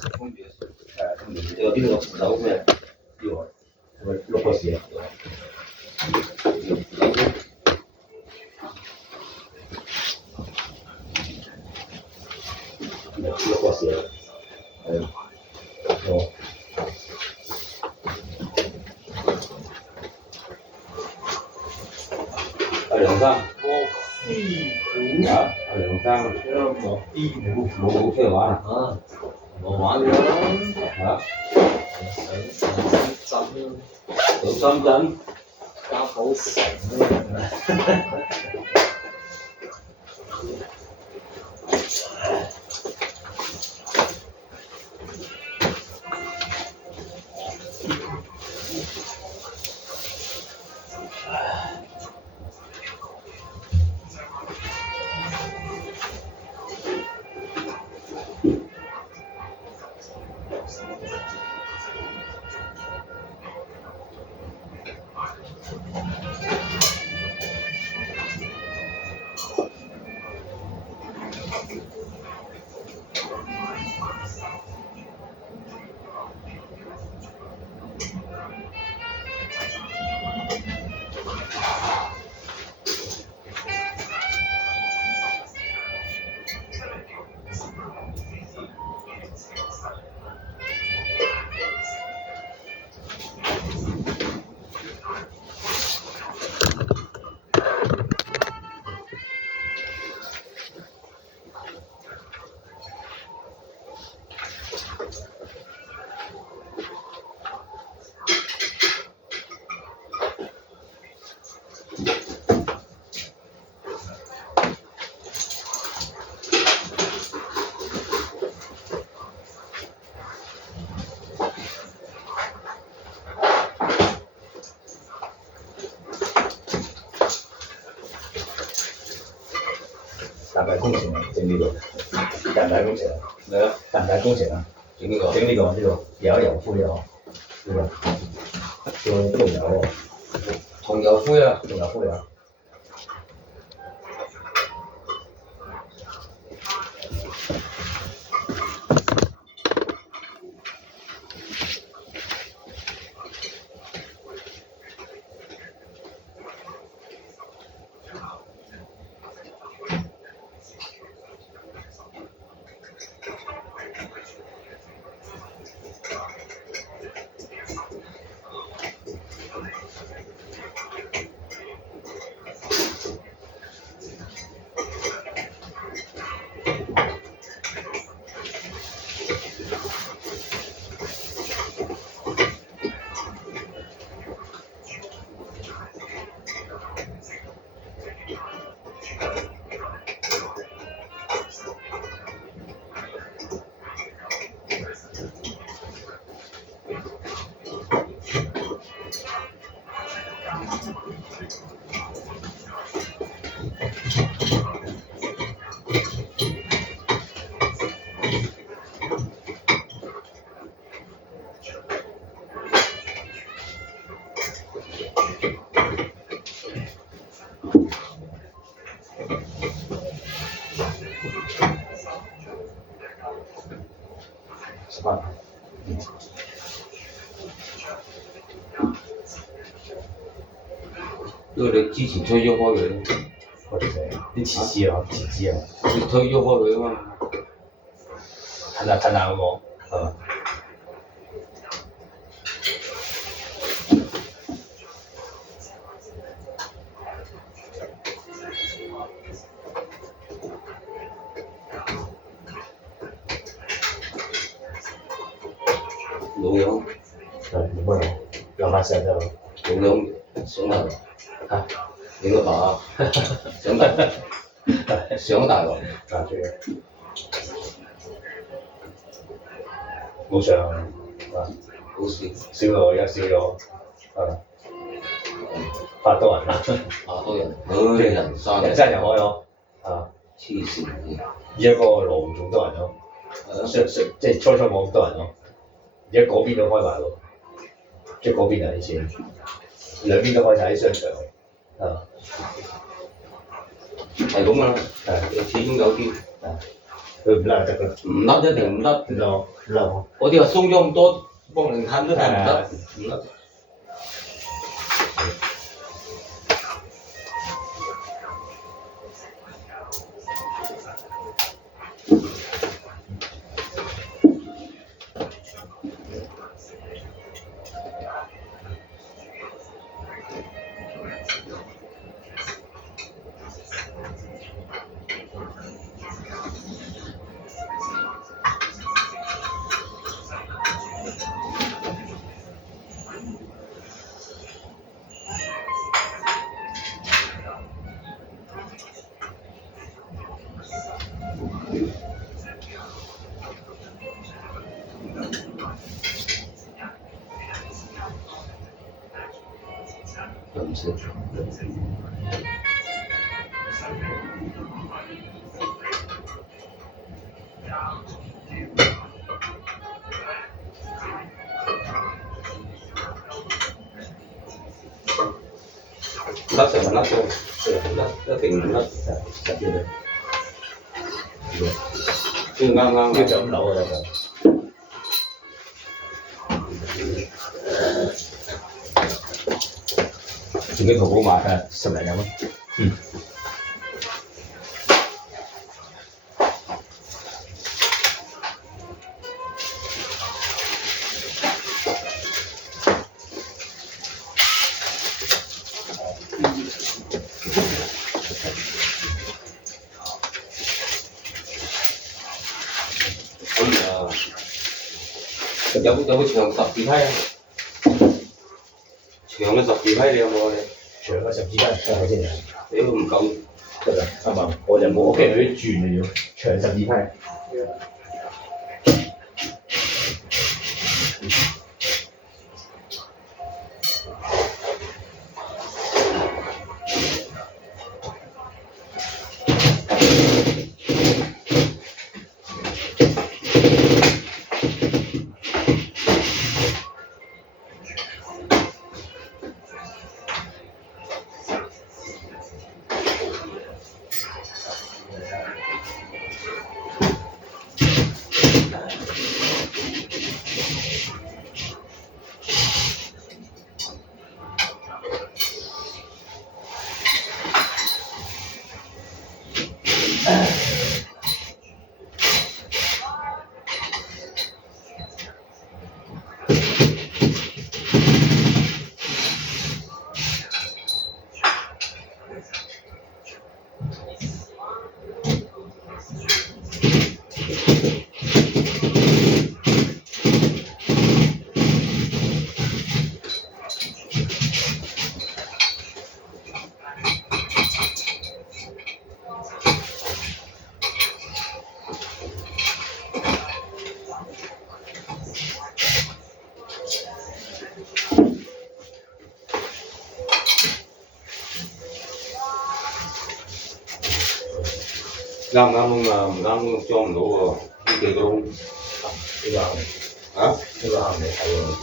這個邊個手咩？呢個係咪六個字啊？六個字啊？係。哦。阿梁生。啊，阿梁生。冇出嚟玩啊？冇玩㗎啦。上深圳加寶城啊！大大工程啊，整呢個大大工程啊，咩啊？大大工程啊，整呢個？整呢個有油灰啊，呢個仲有同油灰啊？仲有灰啊？18。因為你之前推咗開佢，我哋啲設施啊，設施啊，你推咗開佢啊嘛，褪下嗰個，係嘛？老樣，冇乜用，讓下聲得咯。老樣想大陸嚇，你個爸想大陸，想大陸，嗱住，冇上啊，好少，少咗而家少咗，係8多人啦，好多人，人山人山人海咯，啊，黐線嘅，而家個羅湖仲多人咯，即係初冇咁多人咯，而家嗰邊都開埋喎，即係嗰邊啊以前，兩邊都開晒啲商場，啊，係咁噶啦，係，始終有啲，佢唔甩就得㗎，唔甩一定唔甩。甩我哋話鬆咗咁多，幫人慳都係唔甩，唔甩。唔識。甩成唔甩嘅，甩一定唔甩，實啲啦，都啱啱嘅。要就咁扭啊就。自己淘寶買10零有蚊。可以啊，有個長十字批啊，長嘅十字批你有冇啊？長嘅十字批我先嚟，你都唔夠得㗎，啱啱我就冇屋企有啲轉嘅要長十字批。啱唔啱窿啊？唔啱窿裝唔到喎，呢幾個窿。呢個啱嘅，啊？呢個啱嘅睇喎。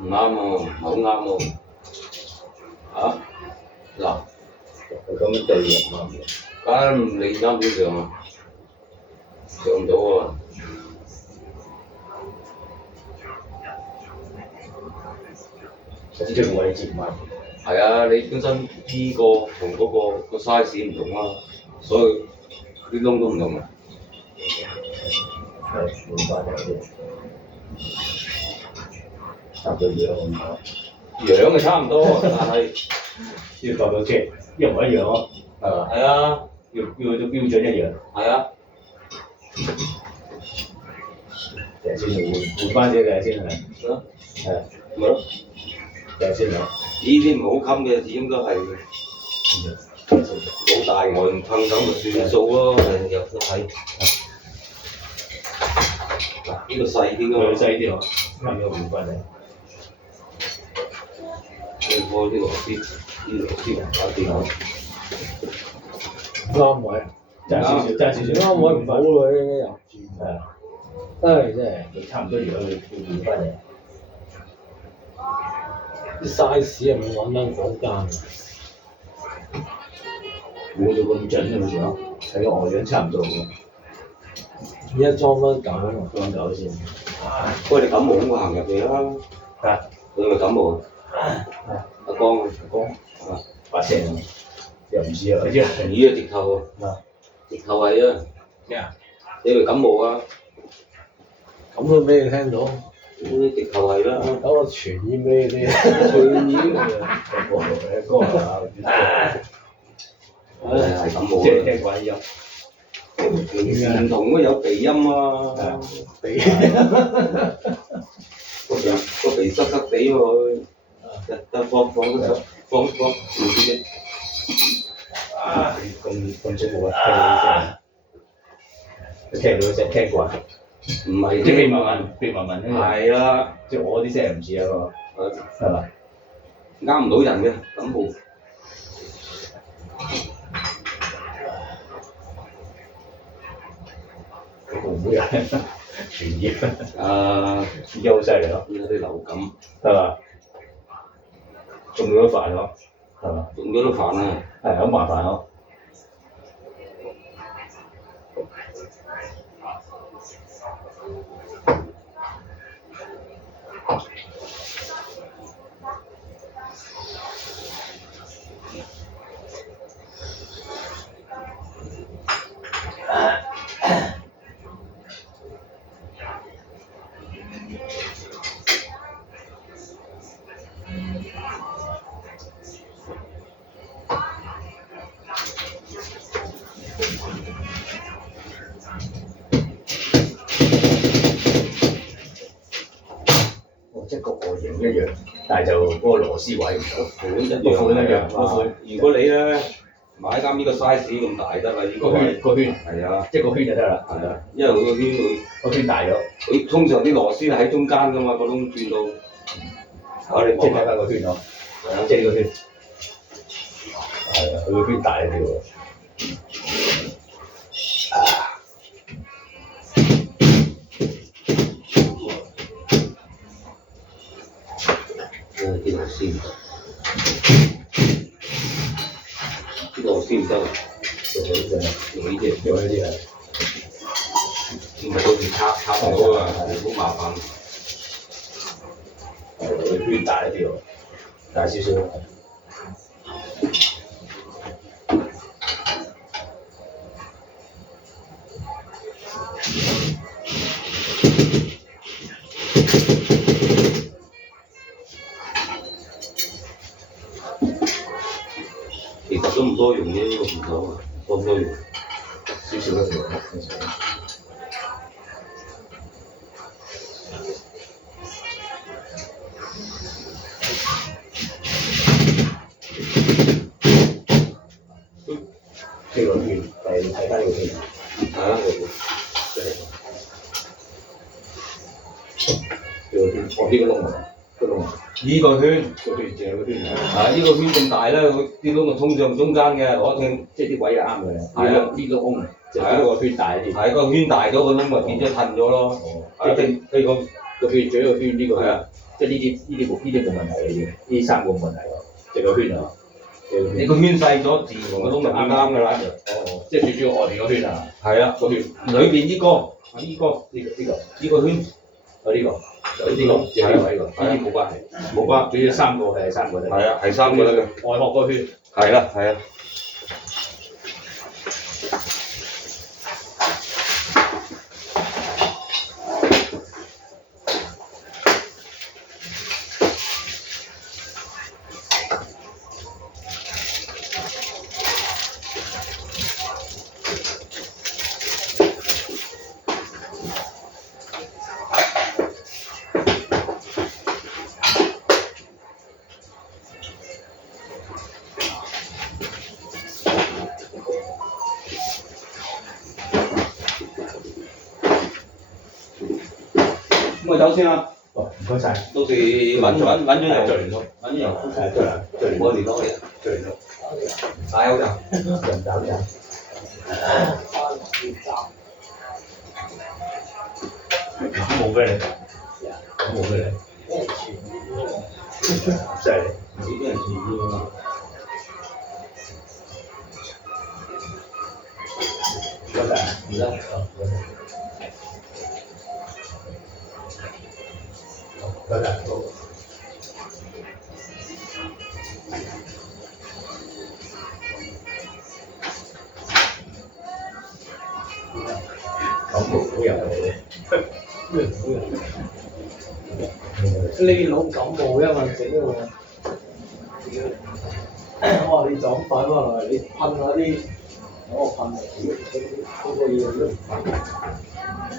唔啱喎，唔係好啱喎。啊？嗱，佢咁樣對嘅唔啱嘅。梗你啱點上啊？上唔到喎。首先將個位置唔啱。係啊，你本身呢個同嗰個size 唔同啊，所以啲窿都唔同啊。係換翻嚟嘅，差唔多樣咁講。樣係差唔多，但係要發到車一模一樣咯，係嘛？係啊，要到標準一樣。係啊，第先換翻隻嘅先係。係。咪咯，第先啦。呢啲唔好襟嘅應該係好大外唔噴咁咪算數咯，有得睇。嗱，呢個細啲㗎嘛，細啲喎，啱咗換翻嚟。呢個啲啲螺絲搞掂啦。啱位，爭少少，爭少少。啱位唔好咯，已經又。係啊，唉，真係佢差唔多而家要換翻嘢。啲 size 啊，唔揾翻嗰間。冇到咁準好似咯，睇個外樣差唔多喎。而家裝翻舊啊嘛，裝舊先。不過你感冒咁我行入嚟啦。啊，佢咪感冒啊？阿光啊，把聲啊，又唔知啊，因為咦啊直頭啊，直頭係啊，咩啊？你咪感冒啊？咁都俾你聽到，呢直頭係啦，咁我傳染俾你啲。傳染個啊，係感冒即係啊。聽鬼音。平時唔同啊，有鼻音啊，俾個鼻塞塞地喎，得放唔知啫。啊，咁舒服啊！聽到聲，聽過啊？唔係即係變文文咧。係啦，即係我啲聲唔似啊嘛，係嘛？啱唔到人嘅感冒。會唔會有傳染？啊，而家好犀利咯，有啲流感，係嘛？中咗都煩咯，係嘛？中咗都煩啊！係好麻煩咯。即係個外形一樣，但係就嗰個螺絲位唔同，款一樣，個款一樣，個款。如果你咧買啱呢個 size 咁大得啦，呢個個圈係啊，即係個圈就得啦，係啊，因為佢個圈佢個圈大咗，佢通常啲螺絲係喺中間㗎嘛，個窿轉到。我哋即係睇翻個圈咯，即係呢個圈，係啊，佢個圈大啲喎。啲螺絲唔得，啲螺絲唔得，用嗰啲真係，用呢啲，用呢啲係。唔係到時插唔到啊，好麻煩。佢圈大一啲喎，大少少。其實都唔多用嘅呢個斧頭，多唔多用？少少一條。呢個圈係睇翻呢個圈，係啊，呢個圈，哦呢個窿啊，個窿啊，呢個圈。個圈淨係個圈啊，啊！呢、個圈咁大咧，佢啲窿就通上中間嘅，攞聽即係啲位係啱嘅。係啊呢個窿就係嗰個圈大啲。係個圈大咗，個窿咪變咗褪咗咯。哦，即係佢個圈最一個圈呢個係啊，即係呢啲冇問題嘅，呢三個冇問題喎，就個圈啊。你個圈細咗，自然個窿咪變啱㗎啦。哦，即係最主要外邊個圈啊，係啊，個圈裏邊呢個呢個呢個圈啊呢個就呢個最呢位呢啲冇關係，冇關，主要三個係三個啫。係啊，係三個嚟嘅。外殼個圈。係啦，係啊。咁我走先啦，哦，唔該晒。到時揾咗人，再聯絡。揾人，係再聯絡。我聯絡你。對咯，打有人，人打人，咁冇咩嚟？咁冇咩嚟？真係呢啲人傳染啊嘛。嗰陣而家嗰陣咁冇入嚟嘅。咩唔好人？呢老感冒因為整啊嘛。我話你就咁擺翻落嚟，你噴下啲，等我噴嗰個嘢都唔噴，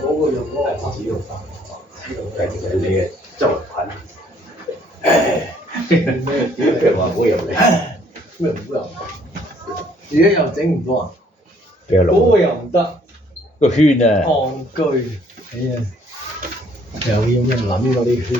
嗰個用嗰個白紙用白紙用係其實你嘅周圍噴，咩即係話唔好入嚟。咩唔好人？自己又整唔到啊！比較嗰個又唔得，個圈啊，戇居，哎呀，又要咩諗嗰啲圈？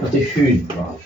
嗰啲圈啊。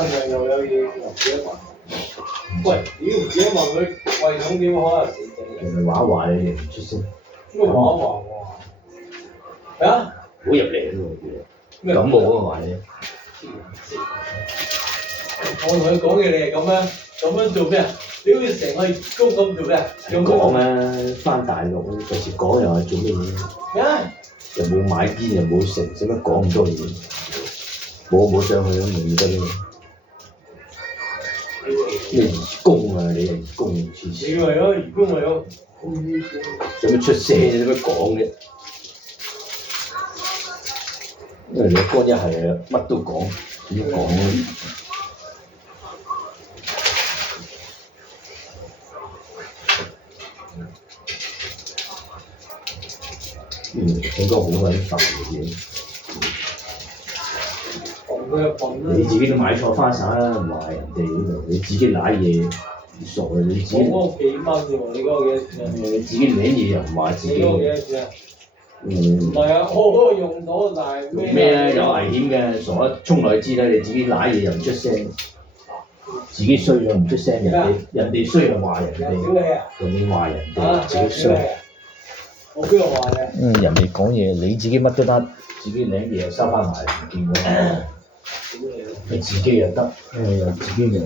跟住又有嘢又唔記得問。喂，屌唔記得問佢胃痛點開啊？死仔！人哋話話你唔出聲，咩話話喎？啊？唔好入嚟咯，咩感冒嗰個話你。我同佢講嘢，你係咁樣做咩啊？你好似成個義工咁做咩啊？講啊，翻大陸嗰時講又係做咩嘢？啊？又冇買煙又冇食，使乜講咁多嘢？冇上去都冇得啦。咩義工啊？你係義工黐你線，咪咯，義工咪咯。使乜出聲？使乜講嘅？因為你哥一係乜都講，點講咧？應該好鬼煩嘅嘢。佢又笨啦。你自己都買錯花灑啦，唔話人哋嗰度，你自己揦嘢唔傻嘅，你自己我嗰個幾蚊啫喎，你嗰個幾多錢啊？你自己領嘢又唔話自己，你嗰個幾多錢啊？唔嗯，係啊，我嗰個用到，但係用咩咧？有危險嘅，傻一衝落去知啦，你自己揦嘢又唔出聲，自己衰咗唔出聲，人哋衰又話人哋，屌你啊！人哋話人哋啊！自己衰。屌你啊！我邊度話你？人哋講嘢，你自己乜都得，自己領嘢又收翻埋，唔見我。屌你啊！你自己又得，又自己又。